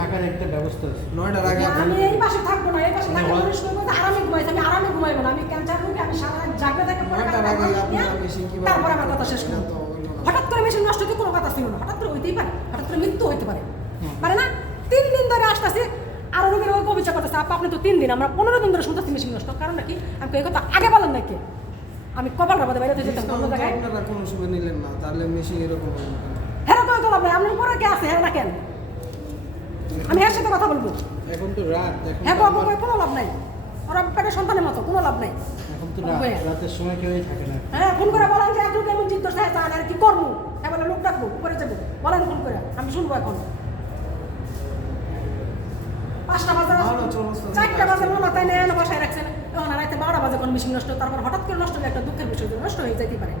থাকার একটা ব্যবস্থা আছে। নয়টার আগে আমি এই পাশে থাকব না এই পাশে। মানুষ করব যে আরামে ঘুমাইছে আমি আরামে ঘুমাইবো না আমি ক্যান্সার রোগী আমি সারা রাত জাগবে থেকে তারপর আমার কথা শেষ না। হঠাৎ করে মেশিন নষ্ট হতে কোনো কথা ছিল না হঠাৎ করে হইতেই পারে হঠাৎ করে মৃত্যু হইতে পারে। মানে না? তিন দিন ধরে আসতেছি আর রোগীর ওই অভিযোগ করতেছে আপা আপনি তো তিন দিন আমরা পনেরো দিন ধরে শুনতেছি মেশিন নষ্ট কারণ নাকি আমি তো এই কথা আগে বলেন নাকি আমি কপাল রাবাদে বাইরে থেকে যেতাম অন্য জায়গায়। আপনারা কোনো সময় নিলেন না তাহলে মেশিন এরকম হলো না। হ্যাঁ তো লাভ নাই আপনার পরে কে আছে হ্যাঁ না কেন? আমি এর সাথে কথা বলব। এখন তো রাত হ্যাঁ কোনো লাভ নাই। ওরা পেটের সন্তানের মতো কোনো লাভ নাই। এখন তো রাত রাতের সময় কেউই থাকে না। হ্যাঁ ফোন করে বলেন যে হ্যাঁ আর কি করব? হ্যাঁ বলে লোক ডাকবো যাব। বলেন ফোন করে আমি শুনব এখন। পাঁচটা চারটা মনে তাই বসায় রাখছেন। এখন আর রাতে বারোটা বাজে কোন মেশিন নষ্ট তারপর হঠাৎ করে নষ্ট হলে একটা দুঃখের বিষয় নষ্ট হয়ে যেতে পারে।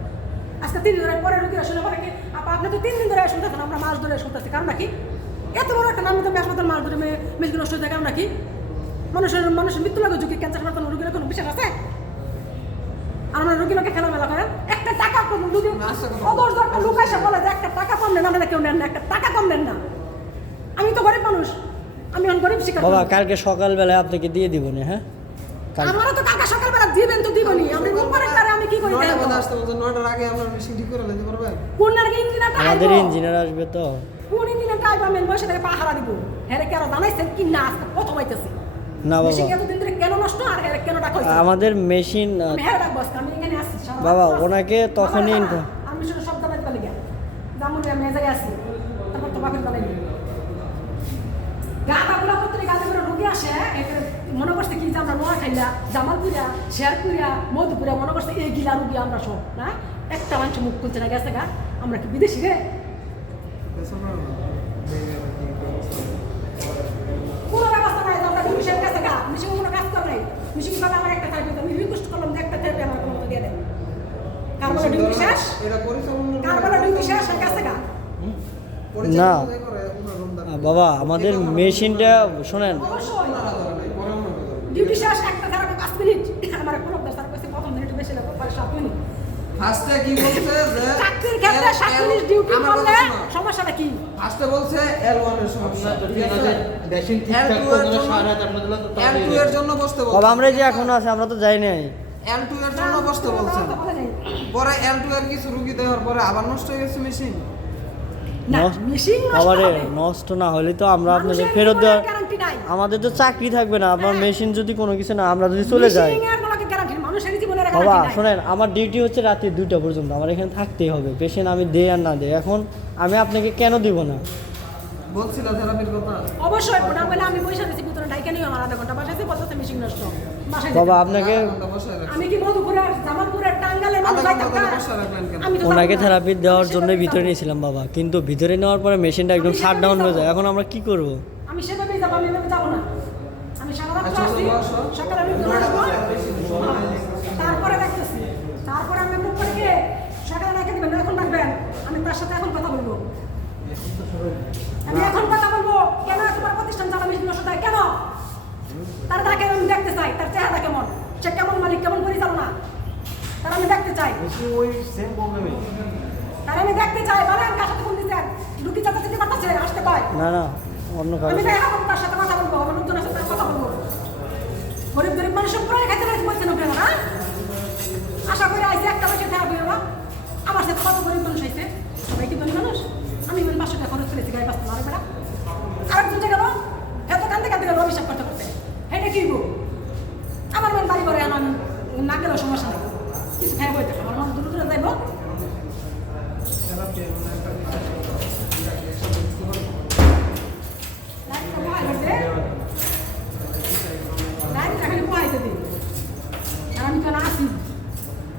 আজকে তিন দিন ধরে পরে রুগীরা শুনে কি আপনি তো তিন দিন ধরে শুনতেছেন আমরা মাস ধরে শুনতেছি কারণ নাকি এত বড় একটা নাম তুমি হাসপাতাল মাস ধরে মেশিন নষ্ট হয়ে কারণ নাকি? মানুষের মানুষের মৃত্যু লাগে ঝুঁকি ক্যান্সার মাতানো রুগীর কোনো বিশ্বাস আছে? আর আমরা রুগী লোকে খেলামেলা করেন। একটা টাকা কম যদি কথা অদর্শ একটা লোক এসে বলে যে একটা টাকা কম নেন আপনারা কেউ নেন না একটা টাকা কম নেন না। আমি তো গরিব মানুষ। আমি এখন গরিব শিকার বাবা কালকে সকালবেলায় আপনাকে দিয়ে দিব না হ্যাঁ? আমারও তো কাকা সকালবেলা দিবেন তো দিবনি। আমি উপরের আমি কি করি আসতে নয়টার আগে ঠিক করে নিতে পারবেন কোন ইঞ্জিনিয়ারটা আমাদের ইঞ্জিনিয়ার আসবে তো। কোন বসে থেকে পাহারা দিব। হ্যাঁ কে আর জানাইছেন? কি না আজকে প্রথম হইতেছে না বাবা। কেন কেন আমাদের মেশিন ওনাকে তখনই মনে করছে কি আমরা নোয়া খাইলা জামালপুরা শেরপুরা মধুপুরা মনে করছে এই গিলা রুগী আমরা সব না? একটা মানুষ মুখ খুলছে না গেছে গা। আমরা কি বিদেশি রে? কোনো ব্যবস্থা নাই যে আমরা মিশন গেছে গা? মিশন কোনো কাজ করে নাই? মিশন করে আমার একটা থাকবে আমি রিকোয়েস্ট করলাম যে একটা আমার কোনো দিয়ে দেন ডিউটি শেষ? ডিউটি শেষ? গা? আহ, বাবা আমাদের মেশিনটা শোনেন। ডিউটি শেষ একটা ফার্স্টে কি বলছে যে চাকরির ক্ষেত্রে L- সাত L- মিনিট ডিউটি করলে সমস্যাটা কি? ফার্স্টে বলছে L1 এর সমস্যা। আপনার তো ঠিক আছে? আপনাদের মেশিন ঠিক L2 থাকতো এর জন্য- সারা রাত আপনাদের তো L2 এর জন্য বসতে বলছে। আমরা যে এখনও আছে আমরা তো যাই নাই। L2 এর জন্য বসতে বলছেন তো বলে নাই। পরে L2 এর কিছু রুগী দেওয়ার পরে আবার নষ্ট হয়ে গেছে মেশিন না নষ্ট- মেশিন আবারে নষ্ট না হলে তো আমরা আপনাদের ফেরত দেওয়ার আমাদের তো চাকরি থাকবে না আমার হ্যাঁ। মেশিন যদি কোনো কিছু না আমরা যদি চলে যাই মেশিনের কোনো guarantee নেই, মানুষের জীবনের বাবা শোনেন আমার ডিউটি হচ্ছে রাত্রি দুইটা পর্যন্ত আমার এখানে থাকতেই হবে পেশেন্ট আমি দেই আর না দেই। এখন আমি আপনাকে কেন দিব না? বলছিল থেরাপির কথা। অবশ্যই না বলে আমি পয়সা দিচ্ছি ভিতরে ডাইকে নিয়ে আমার আধা ঘণ্টা বাসাতে বলতে মেশিন নষ্ট। বাবা। আপনাকে। আমি কি? আমি তো ওনাকে থেরাপি দেওয়ার জন্য ভিতরে নিয়েছিলাম বাবা কিন্তু ভিতরে নেওয়ার পরে মেশিনটা একদম শাট ডাউন হয়ে যায়। এখন আমরা কি করব? আমি সেভাবেই যাব আমি এভাবে না। আমি সারা রাত। সকালে আমি তারপরে দেখতেছি। তারপরে আমি একদম করে গিয়ে সকালে রেখে দিবেন এখন রাখবেন? আমি তার সাথে এখন কথা বলব। আমি এখন কথা বলব কেন তোমার প্রতিষ্ঠান নষ্ট দেয় কেন? তার তাকে আমি দেখতে চাই তার চেহারা কেমন? সে কেমন মালিক কেমন পরিচালনা? তার আমি দেখতে চাই। ওই সেম প্রবলেমই তার আমি দেখতে চাই বলেন কার সাথে ফোন দিচ্ছেন? লুকি চাচা চিঠি পাঠাচ্ছে আসতে কয়? না না অন্য কারও আমি দেখা করব তার সাথে কথা বলব আমার লোকজনের সাথে কথা বলব। গরিব গরিব মানুষের প্রায় খাইতে পারছি বলছেন আপনারা না আশা করে আইসে একটা বছর খারাপ হয়ে গেল আমার সাথে কত গরিব মানুষ আইছে? সবাই কি ধনী মানুষ? আমি বলি, পাঁচশো টাকা খরচ করেছি, গাড়ি পাঁচশো আরে বেড়া আরেকজন জায়গা গেল এত কান্দে কান্দে গেল, অভিশাপ করতে করতে। হেঁটে কি আমার মন বাড়ি করে আমি না গেলেও সমস্যা